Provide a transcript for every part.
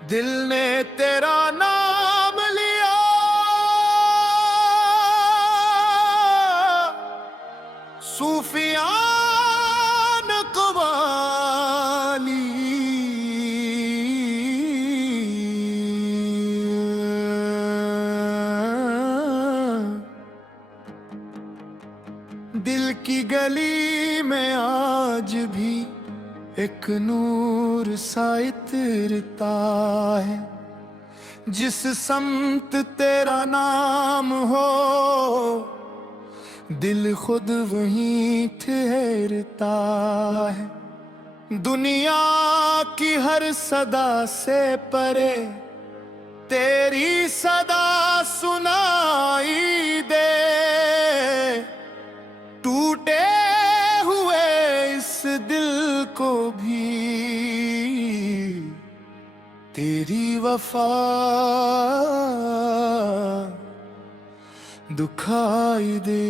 दिल ने तेरा नाम लिया, सूफियान कवाली। दिल की गली में आज भी एक नूर सा इतरता है, जिस समत तेरा नाम हो दिल खुद वहीं ठहरता है। दुनिया की हर सदा से परे तेरी सदा सुनाई दे। टूटे हुए इस दिल को भी तेरी वफा दुखाई दे।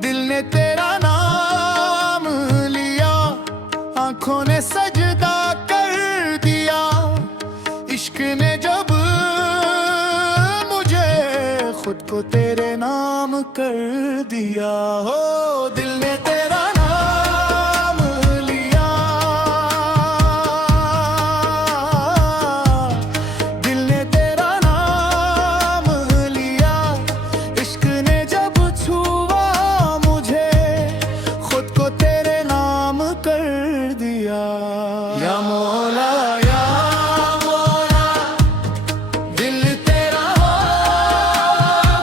दिल ने तेरा नाम लिया, आंखों ने सजदा कर दिया। इश्क ने जब मुझे खुद को तेरे नाम कर दिया। हो दिल ने तेरा नाम लिया, दिल ने तेरा नाम लिया। इश्क ने जब छुआ मुझे खुद को तेरे नाम कर दिया। या मौला या मौला, दिल तेरा हो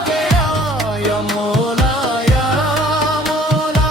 गया। या मौला या मौला,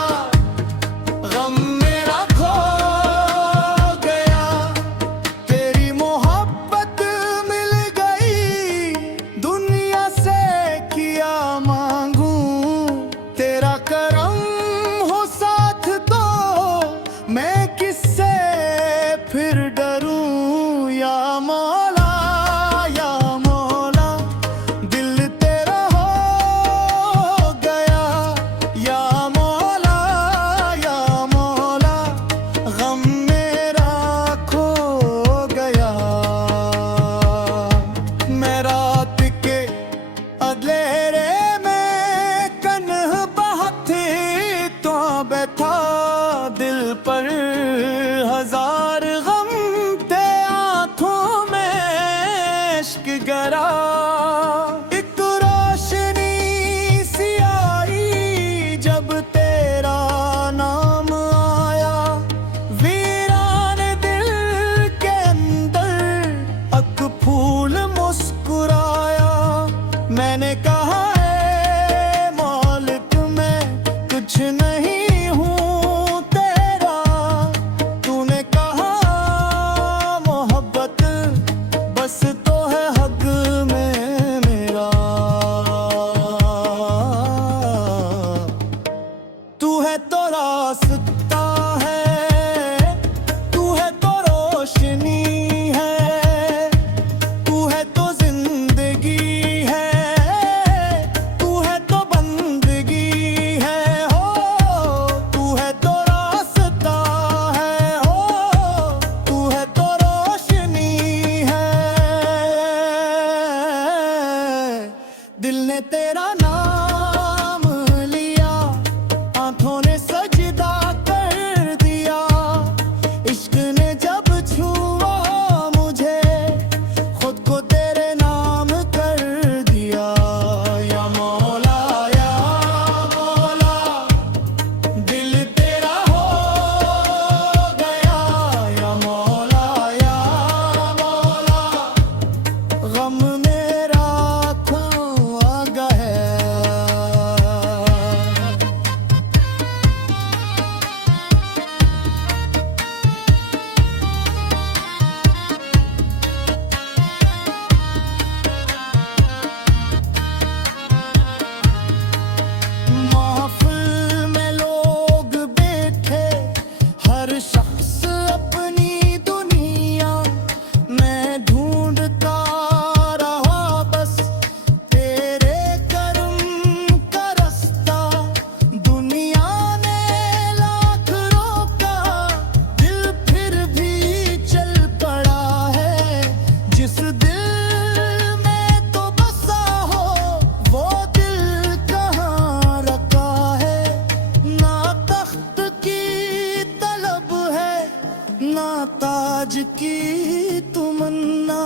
की तमन्ना,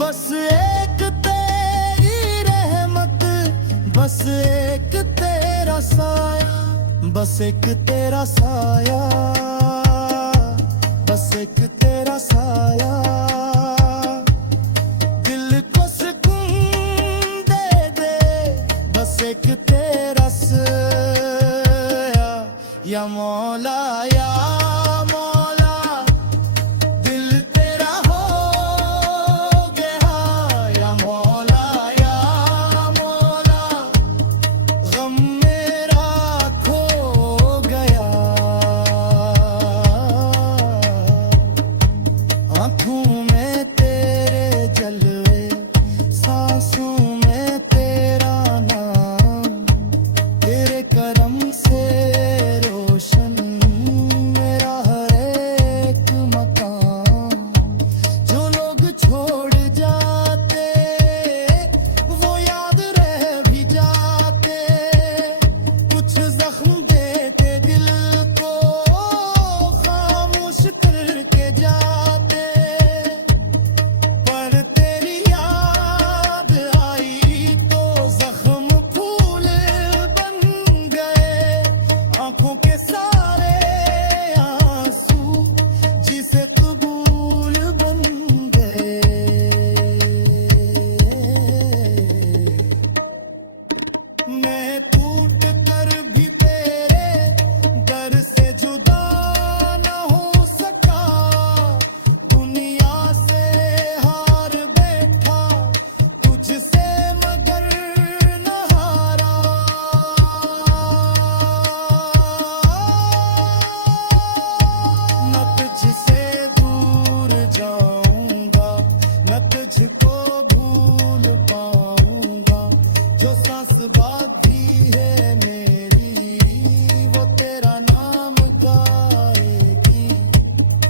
बस एक तेरी रहमत, बस एक तेरा साया, बस एक तेरा साया, बस एक तेरा साया, दिल को सुकून दे दे, बस एक तेरा साया, या मौला या मौला, दिल तेरा हो गया, या मौला या मौला, गम मेरा खो गया, आँखों में तेरे जलवे, सांसों में तेरा नाम, तेरे करम से रोशन मेरा हर एक मकाम। जो लोग छोड़ जाते वो याद रह भी जाते, कुछ जख्म देते दिल को खामोश करके जाते, पर तेरी याद आई तो जख्म फूल बन गए, आंखों के सारे आंसू जिसे कबूल बन गए। मैं टूट कर भी तेरे दर से जुदा न हो सका, दुनिया से हार बैठा, तुझसे मगर न हारा, न तुझसे दूर जाऊंगा, न तुझको भूल पाऊंगा, जो सांस बाकी है मेरी वो तेरा नाम गाएगी,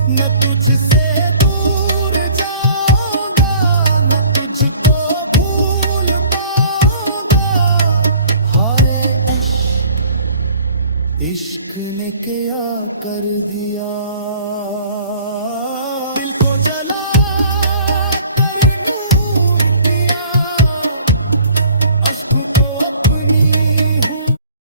न तुझसे दूर जाऊंगा, न तुझको भूल पाऊंगा, हारे इश्क ने क्या कर दिया, दिल को